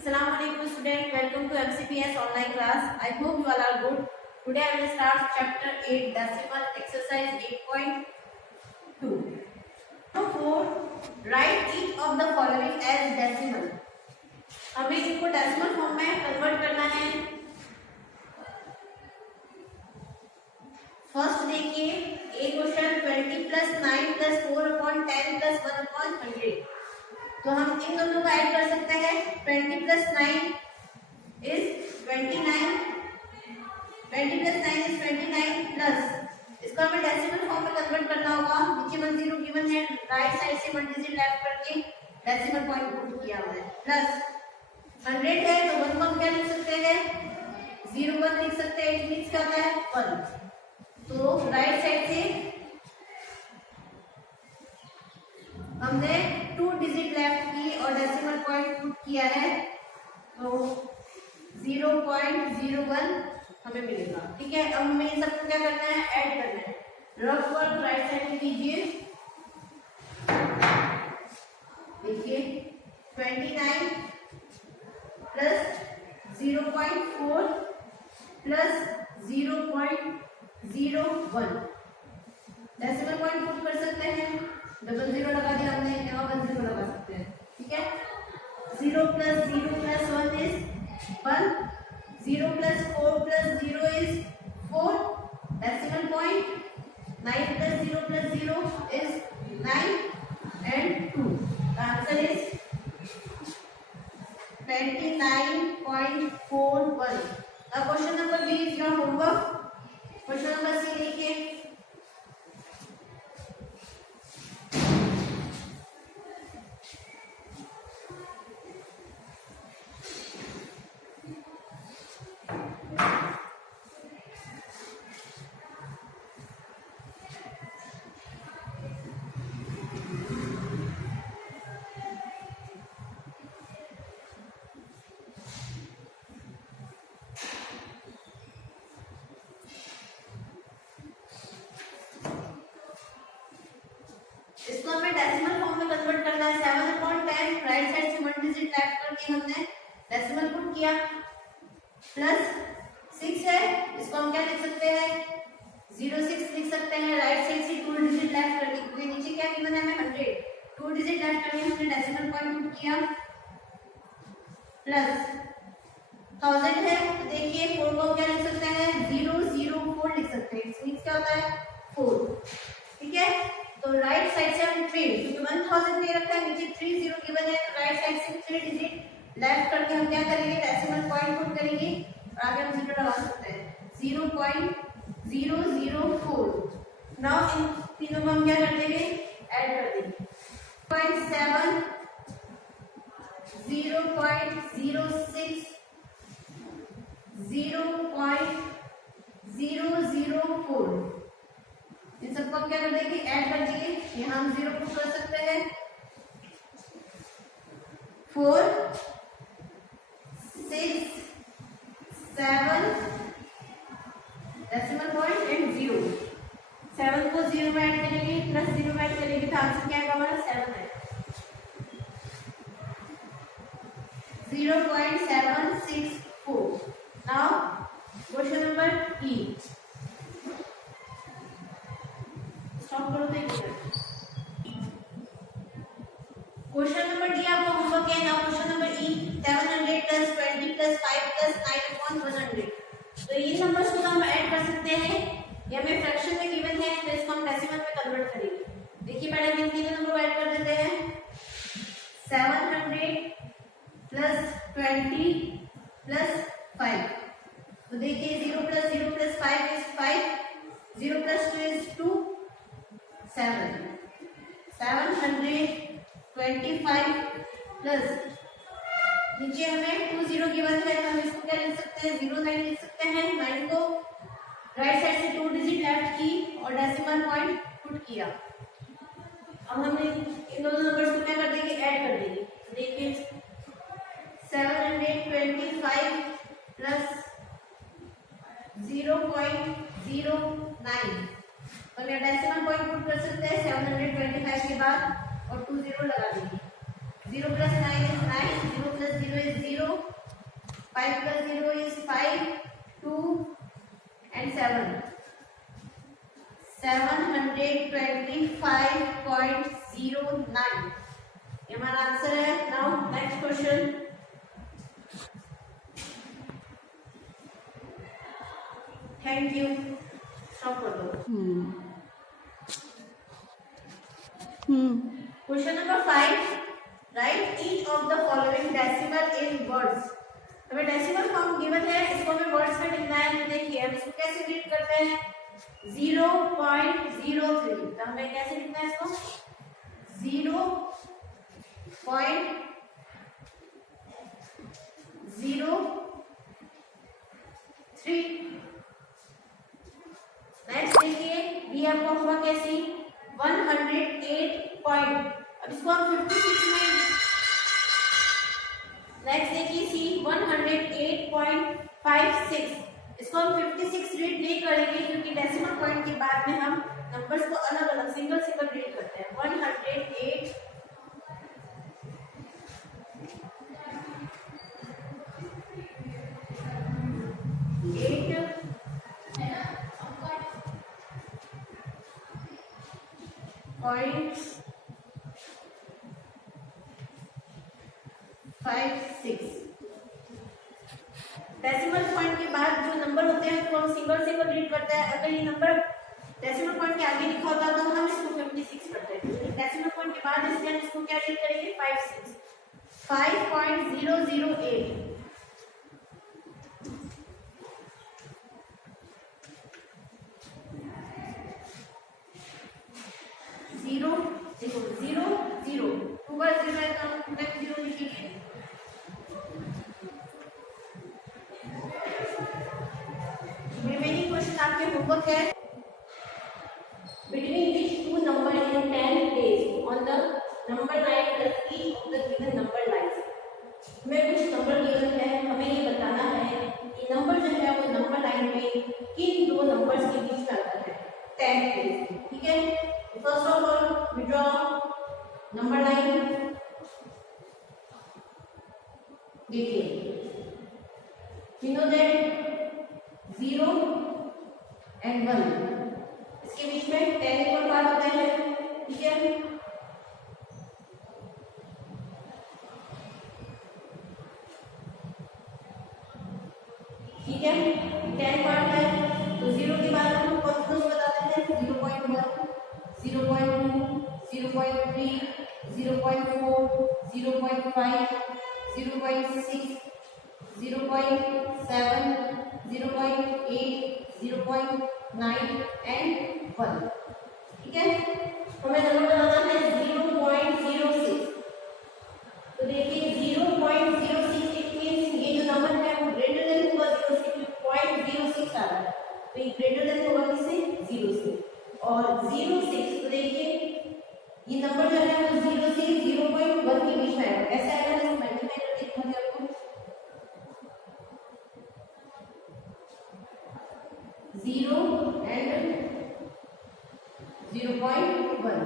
Assalamualaikum student, welcome to MCPS online class. I hope you all are good. Today I will start chapter 8 decimal exercise 8.2. Number 4, write each of the following as decimal. हमें इनको decimal form में convert करना है. First देखिए एक question 20 + 9 + 4/10 + 1/100. तो हम इन दोनों को ऐड कर सकते हैं. 20 + 9 is 29. 20 + 9 is 29 प्लस इसको हमें डेसिमल फॉर्म में कन्वर्ट करना होगा. नीचे 10 गिवन है, राइट साइड से 1 डिजिट लेफ्ट करके डेसिमल पॉइंट पुट किया हुआ है. प्लस 100 है तो 1 को हम क्या लिख सकते हैं, 01 लिख सकते हैं. इट मींस क्या होता है 1. तो राइट साइड से हमने 2 डिजिट लेफ्ट की और डेसिमल पॉइंट पुट किया है तो 0.01 हमें मिलेगा. ठीक है, अब हमें इन सबको क्या करना है, ऐड करना है. रफ वर्क राइट साइड में कीजिए. देखिए 29 plus 0.4 plus 0.01 decimal point put कर सकते हैं. 00 लगा दिया हमने, यहाँ 10 लगा सकते हैं. ठीक है, 0 + 0 + 1 is 1. 0 + 4 + 0 is 4. Decimal point 9 + 0 + 0 is 9 and 2. The answer is 29.41. Now question number B is your homework. Question number C देखिए. इसको हमें डेसिमल फॉर्म में कन्वर्ट करना है. 7/10 राइट साइड से 1 डिजिट लेफ्ट करके हमने डेसिमल पुट किया. प्लस 6 है, इसको हम क्या लिख सकते हैं, 06 लिख सकते हैं. राइट साइड से 2 डिजिट लेफ्ट करके, क्योंकि नीचे क्या गिवन है हमें 100. 2 डिजिट लेफ्ट करके हमने डेसिमल पॉइंट पुट किया. प्लस 1000 है तो देखिए 4 को क्या लिख सकते हैं, 004 लिख सकते हैं. इसमें क्या होता है 4. ठीक है, तो राइट साइड से हम 3, क्योंकि 1000 दे रखा है, नीचे 30 गिवन है, तो राइट साइड से 3 डिजिट लेफ्ट करके हम क्या करेंगे, डेसिमल पॉइंट पुट करेंगे और आगे हम 0 लगा सकते हैं. 0.004. नाउ इन तीनों को हम क्या कर देंगे, ऐड कर देंगे. 0.7 0.06 0.004 इन सबको हम क्या कर देंगे, ऐड कर देंगे. यहाँ हम 0 पुट कर सकते हैं. 4 6 7 डेसिमल पॉइंट एंड 0. 7 को 0 में ऐड करेंगे, प्लस 0 में ऐड करेंगे तो आंसर क्या आएगा हमारा 7 है. 0.764. Now question number E. Stop करो तो क्वेश्चन नंबर डी आपका होमवर्क है. नाउ क्वेश्चन नंबर ई. 700 + 20 + 5 + 9/100. तो ये नंबर्स को हम ऐड कर सकते हैं. ये हमें फ्रैक्शन में गिवन है तो इसको हम डेसिमल में कन्वर्ट करेंगे. देखिए पहले हम इन तीनों नंबर को ऐड कर देते हैं. 700 + 20 + 5. तो देखिए 0 + 0 + 5 is 5. 0 + 2 is 2. 7 725 प्लस नीचे हमें 20 गिवन है तो हम इसको क्या लिख सकते हैं, 09 लिख सकते हैं. 9 को राइट साइड से 2 डिजिट लेफ्ट की और डेसिमल पॉइंट पुट किया. अब हमने इन दोनों नंबर्स को क्या कर देंगे, ऐड कर देंगे. तो देखिए 725 प्लस 0.09 और यहाँ डेसिमल पॉइंट पुट कर सकते हैं 725 के बाद और 20 लगा देंगे. 0 + 9 is 9, 0 + 0 is 0, 0. 5 plus 0 is 5, 2 and 7. 725.09. ये हमारा आंसर है. Now next question. Thank you. Stop कर दो. Question number 5. Right each of the following decimal in words. हमें डेसिमल फॉर्म गिवन है, इसको हमें वर्ड्स में लिखना है. तो देखिए हम इसको कैसे रीड करते हैं. 0.03. तो हमें कैसे लिखना है इसको. 0.03. नेक्स्ट देखिए बी आपका हुआ कैसी 108 पॉइंट. अब इसको हम 56 में. नेक्स्ट देखिए सी 108.56. इसको हम 56 रीड नहीं करेंगे क्योंकि डेसिमल पॉइंट के बाद में हम नंबर्स को अलग अलग सिंगल सिंगल रीड करते हैं. 108 8.56. डेसिमल पॉइंट के बाद जो नंबर होते हैं तो हम सिंगल सिंगल रीड करते हैं. अगर ये नंबर डेसिमल पॉइंट के आगे लिखा होता तो हम इसको 56 करते हैं. डेसिमल पॉइंट के बाद इसलिए हम इसको क्या रीड करेंगे 56. 5.008. जीरो देखो 0 0 2 बार 0 है तो हम नेक्स्ट 0 लिखेंगे. रिमेनिंग क्वेश्चन आपके होमवर्क है. Between which two number in 10 place on the number line plus each of the given number lines. हमें कुछ नंबर गिवन है, हमें ये बताना है कि नंबर जो है वो नंबर लाइन में किन दो नंबर्स के बीच में आता है 10 प्लेस. ठीक है. First of all we draw number line. देखिए you know that 0 and 1 इसके बीच में 10 इक्वल पार्ट होता है. ठीक है. ठीक है 10 पार्ट है तो 0 के बाद हम कौन सा बता देते हैं 0.1 0.2 0.3 0.4 0.5 0.6 0.7 0.8 0.9 एंड 1. ठीक है. हमें नंबर बनाना है 0.06. तो देखिए 0.06 इट मींस ये जो नंबर है वो ग्रेटर देन होगा 0 से. 0.06 आ रहा है तो ये ग्रेटर देन होगा किससे 0 से. और 0.6 तो देखिए ये नंबर जो है वो 0 से 0.1 के बीच में आएगा. ऐसा आएगा इसको मल्टीप्लाई करके दिखाऊंगी आपको. 0 and 0.1.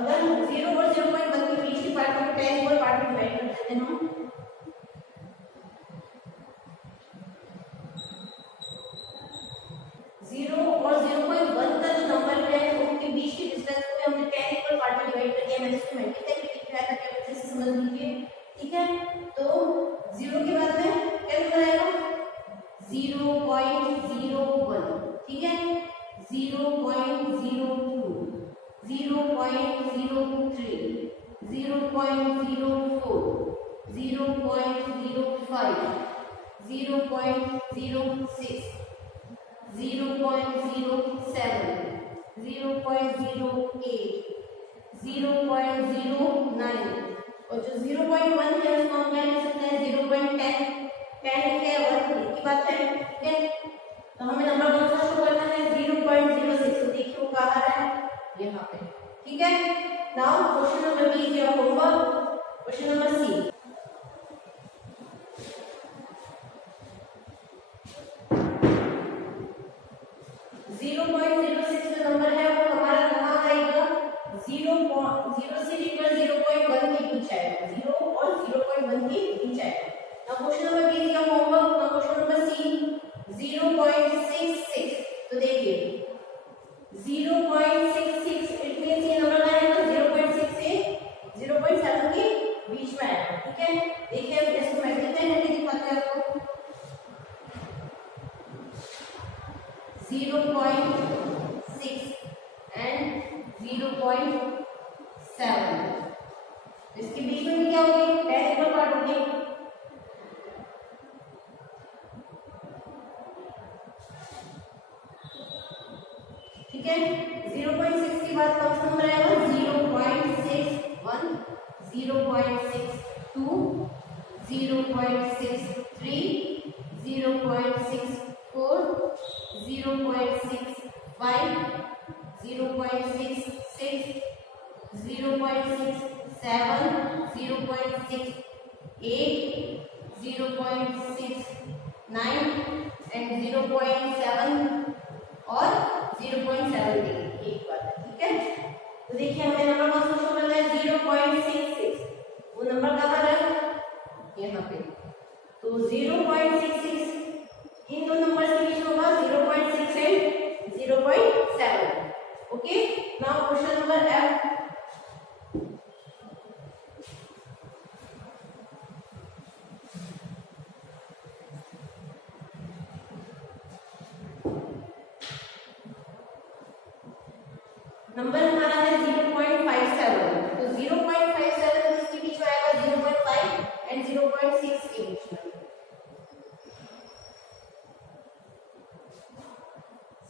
अगर 0 और 0.1 के बीच की पार्ट को 10 और पार्ट में डिवाइड कर देते हैं हम 0 और 0.1 का जो नंबर है उनके बीच की डिस्टेंस को हमने 10 इक्वल पार्ट में डिवाइड कर दिया. मैंने इसको मल्टीप्लाई करके दिखाया था कि आप अच्छे से समझ लीजिए. ठीक है. तो 0 के बाद में क्या नंबर आएगा 0.01. ठीक है. 0.02 0.03 0.04 0.05 0.06 0.07 0.08 0.09 और जो 0.1 है उसको हम क्या लिख सकते हैं 0.10. 10 लिखे 1 की बात है. ठीक है. तो हमें नंबर कौन सा शो करना है 0.06. तो देखिए वो कहाँ आ रहा है यहाँ पे. ठीक है. Now question number B is your homework. Question number C. जो नंबर है वो हमारा कहाँ आएगा 0 से लेकर 0.1 के बीच आएगा. 0 और 0.1 के बीच आएगा. Now question number B is your homework. Now question number C 0.66. तो देखिए 0.66 इट मींस ये नंबर का है तो 0.6 से 0.7 के बीच में आएगा, ठीक है। देखिए अब इसको मल्टीप्लाई करके दिखाते हैं आपको 0.6 एंड 0.7 इसके बीच में क्या होगी, डेसिमल पार्ट होगी। ठीक है 0.6 के बाद कौन सा नंबर आएगा 0.61 0.62 0.63 0.64 0.65 0.66 0.67 0.68 0.69 एंड 0.7 और 0.7 एक बार, ठीक है। तो देखिए हमें नंबर कौन सा शो कर रहा है 0.66, वो नंबर कहाँ है यहाँ पे, तो 0.66 इन दो नंबर्स के बीच होगा 0.6 and 0.7। Okay now question number F number हमारा है 0.57, तो 0.57 इसके बीच में आएगा 0.5 एंड 0.6 के बीच में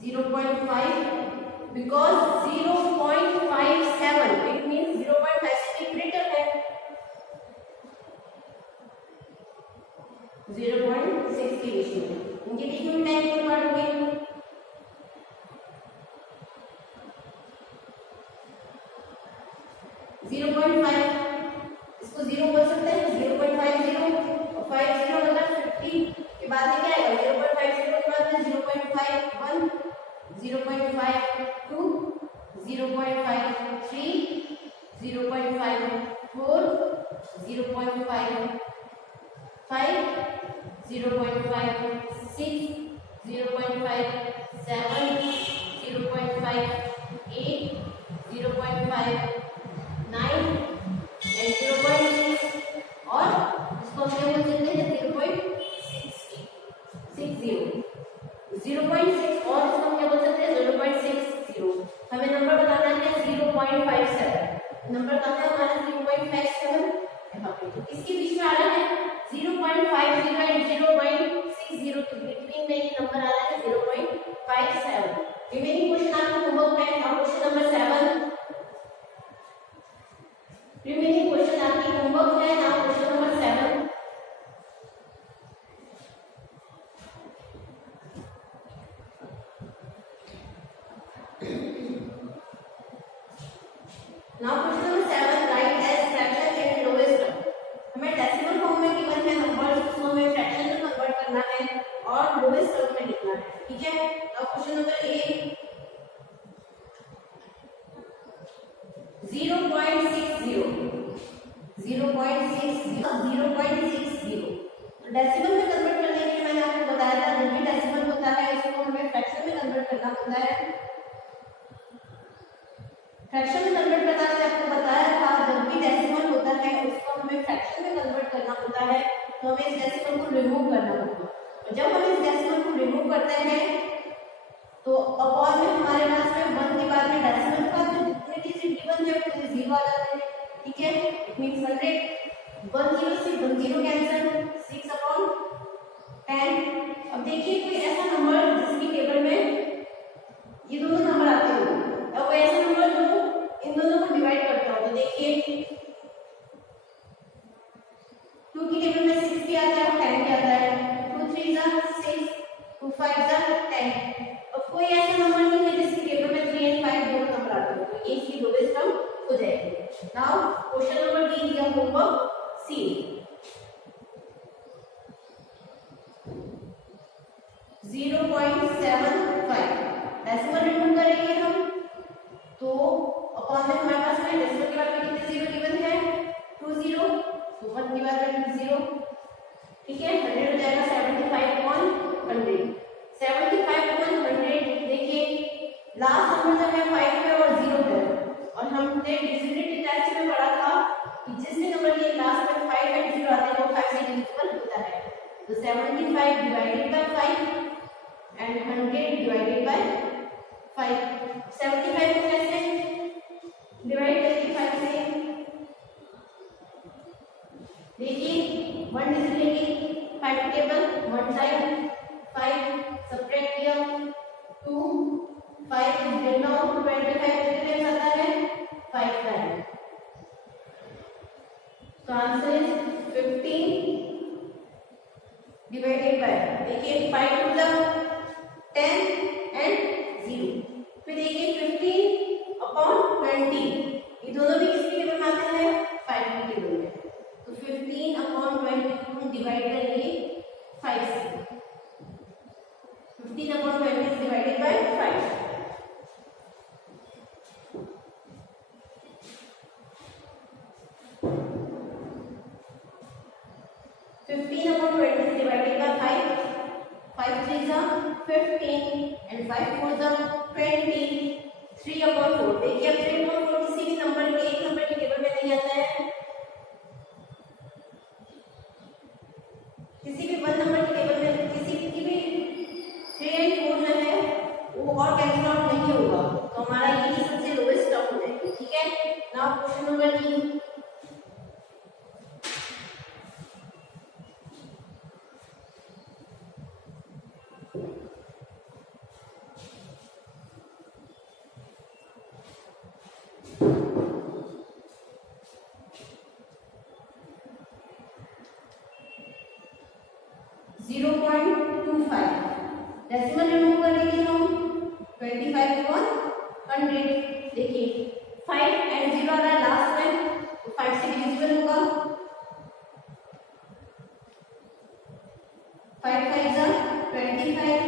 0.5 बिकॉज 0.57 इट मींस 0.5 से ग्रेटर है 0.6 के बीच में, इनके बीच में टाइम की बात होगी 0.5 इसको 0 बोल सकते हैं 0.50 और 50 मतलब 50 के बाद में क्या आएगा 0.50 के बाद में 0.51 0.52 0.53 0.54 0.55 0.56 0.57 0.58 0.5 9 एंड 0.6 और इसको हम बोल सकते हैं 0.60 और इसको हम क्या बोल सकते हैं 0.60। हमें नंबर बताना है 0.57, नंबर कहाँ है हमारा 0.57 यहाँ पे, तो इसके बीच में आ रहा है 0.50 एंड 0.60 के बिटवीन में ये नंबर आ रहा है 0.57। रिमेनिंग क्वेश्चन आपको होमवर्क में है क्वेश्चन नंबर 7 रिमेनिंग क्वेश्चन आपकी होमवर्क है ना question number 7 now question number 7 write as fraction in lowest term. हमें डेसिमल फॉर्म में गिवन है नंबर्स उसको हमें फ्रैक्शन में कन्वर्ट करना है और लोएस्ट टर्म में लिखना है, ठीक है। नाउ क्वेश्चन नंबर 8 0.60 डेसिमल में कन्वर्ट करने के लिए मैंने आपको बताया था जब भी डेसिमल होता है इसको हमें फ्रैक्शन में कन्वर्ट करना होता है। फ्रैक्शन में कन्वर्ट करना मैंने आपको बताया था जब भी डेसिमल होता है उसको हमें फ्रैक्शन में कन्वर्ट करना होता है तो हमें इस डेसिमल को रिमूव करना होगा। जब हम इस डेसिमल को रिमूव करते हैं तो अपॉन में हमारे पास में 1 के बाद में डेसिमल का जो जितने डिजिट गिवन है वो 0 आ जाते हैं, ठीक है। इट मींस 100 1 0 से 1 0 कैंसिल 6/10। अब देखिए कोई ऐसा नंबर जिसकी टेबल में ये दोनों नंबर आते हो, अब वो ऐसा नंबर जो इन दोनों को डिवाइड करता हो, तो देखिए 2 की टेबल में 6 भी आता है और 10 भी आता है, 2 3 6 2 5 10। अब कोई ऐसा नंबर नहीं है जिसकी टेबल में 3 और 5 दोनों नंबर आते हो, तो ये इसकी लोएस्ट टर्म हो जाएगी। नाउ क्वेश्चन नंबर D दिया होमवर्क C 0.75 डेसिमल रिमूव करेंगे हम तो अपॉन में हमारे पास में डेसिमल के बाद में कितने 0 गिवन है 2 0 तो 1 के बाद में 0, ठीक ठीक है, 100 हो जाएगा 75/100। 75/100 देखिए लास्ट नंबर जब है 5 है और 0 है, और हमने डिविजिबिलिटी टेस्ट में पढ़ा था कि जिस नंबर के लास्ट में 5 एंड 0 आते हैं वो 5 से डिविजिबल होता है। तो 75 divided by 5 and 100 divided by 5। 75 को कैसे डिवाइड करेंगे 5 से? देखिए 1 डिजिट लेंगे, 5 टेबल 1 साइड 5 सब्ट्रैक्ट किया 2 5 डिवाइड नाउ 25 कितने टाइम्स आता है 5 टाइम। तो आंसर इज 15 डिवाइडेड बाय देखिए 5 टू द 10 एंड 0। फिर देखिए 15/20 ये दोनों भी किसके टेबल में आते हैं 5 के टेबल में। तो 15/20 हम डिवाइड करेंगे 5 से। 15/20 is divided by 5। 15/20 is divided by 5। 5 3s are 15 and 5 4s are 20। 3/4 देखिए अब 3/4 किसी भी नंबर के एक नंबर के टेबल में नहीं आता है, किसी भी वन नंबर के टेबल में किसी की भी 3 एंड 4 जो है वो और कैंसिल आउट नहीं होगा, तो हमारा यही सबसे लोएस्ट टर्म हो जाएगी। ठीक है, now question number 3। Decimal remove करेंगे हम 25/100। देखिए 5 एंड 0 आ रहा है लास्ट में, तो 5 से डिविजिबल होगा। 5 5 are 25,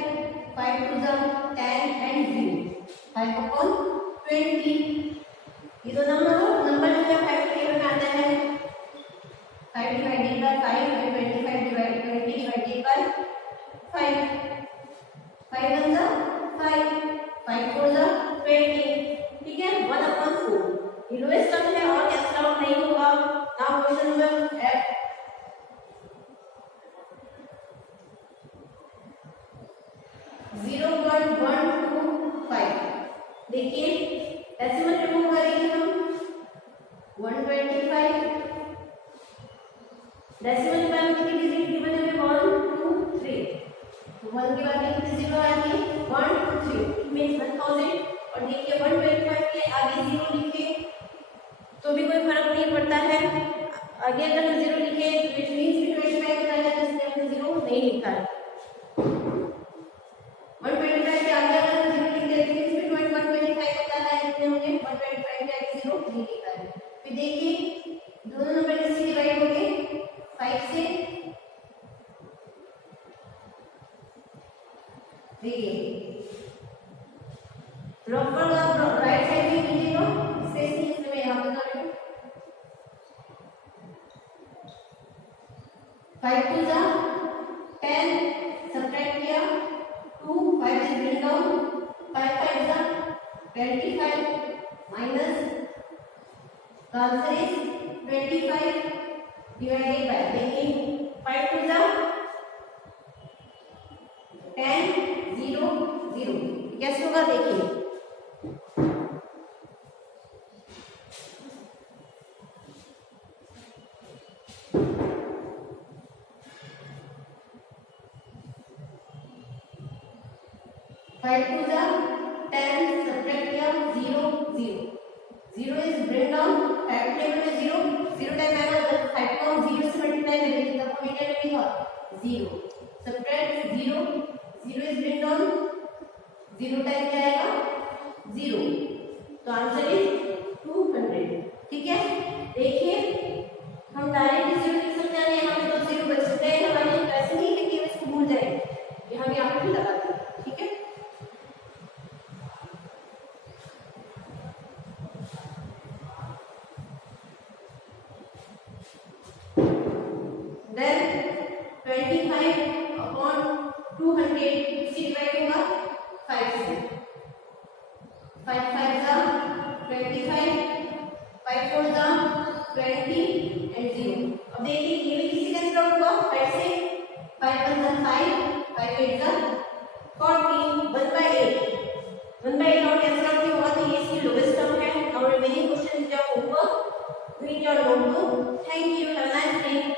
5 2 are 10 and 0 5/20। ये दो नंबर जो है 5 के टेबल में आता है 5 divided by 5 and 25 divided by 5। 5 1 जा 5 5 4 जा 20। ठीक है, 1/4 ये लोएस्ट टर्म है और कैंसिल आउट नहीं होगा। Now question number F। देखिए डेसिमल रिमूव करेंगे हम 125। डेसिमल के बाद कितनी डिजिट गिवन है 1 2 3, तो 1 के बाद कितने 0 आएंगे 1 2 3 इट मींस 1000। और देखिए 125 के आगे 0 लिखे तो भी कोई फर्क नहीं पड़ता है, आगे अगर हम 0 लिखे व्हिच मींस कि 25 होता है, तो इसलिए हमने 0 नहीं लिखा है। 125 के आगे अगर हम 0 लिख देते हैं इसमें 125 होता है, इसलिए हमने 125 के आगे 0 नहीं लिखा है। फिर देखिए दोनों नंबर किससे डिवाइड हो गए 5 से। देखिए प्रॉपर राइट साइड में लीजिएगा, स्पेस नहीं इसमें मैं यहाँ पे कर रही हूँ। 5 2 जा 10 सब्ट्रैक्ट किया 2 5 से ब्रिंग डाउन 5 5 जा 25 माइनस का आंसर इज 25 डिवाइडेड बाय देखिए 5 2 जा 10 0 0 कैसे होगा देखिए 5 2 जा 10 सब्ट्रैक्ट किया 0 0 0 इज ब्रिंग डाउन 5 टेबल में 0 0 टाइम आएगा, जब 5 को हम 0 से मल्टीप्लाई करेंगे तब हमें क्या मिलेगा 0 subtract 0 0 is bring down 0 time क्या आएगा 0, तो आंसर इज 200। ठीक है, देखिए हम डायरेक्ट 0 लिख सकते हैं, यहाँ पे तो 0 बच सकते हैं हमारे, ऐसे नहीं है कि इसको भूल जाए, ये हम यहाँ पे भी लगा देंगे। ठीक है, then 25 100 इससे डिवाइड होगा 5 से 5 5 जा 25 5 4 जा 20 एंड 0। अब देखिए ये भी किससे कैंसिल आउट हुआ 5 से 5 1 जा 5 5 8 जा 40 1 by 8 नॉट कैंसिल आउट हुआ तो ये इसकी लोएस्ट टर्म है। और रिमेनिंग क्वेश्चन जो होगा do in your notebook. Thank you, have a nice day.